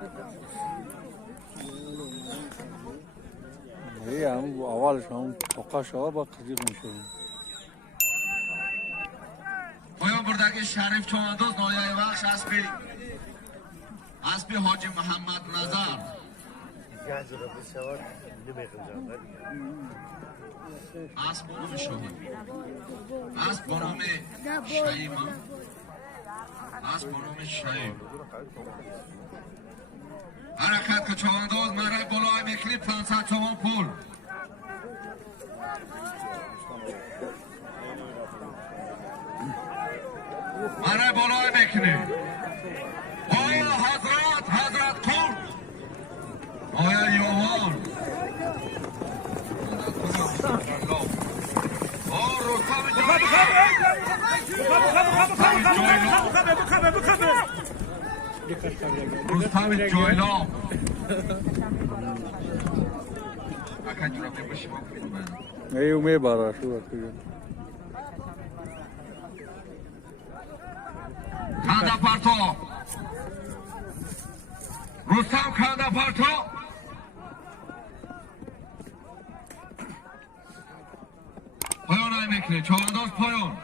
هم اولش هم توقعش ها با قدیق میشه. پایان بردگی شریف چواندوز نایه بخش اسبی حاجی محمد نظر اسب بانوم شاهی اسب بانوم شهیم اسب بانوم شهیم حرکت که چواندوز مرای بلای میکنی 500 تومان پول مرای بلای میکنی آیا حضرت کن آیا یوان رستم جایلام اکن جورا میباشی ما کنیم ایو میباره شو وقتی کنده پرتا رستم کنده پرتا پایان های میکنه چوانداز پایان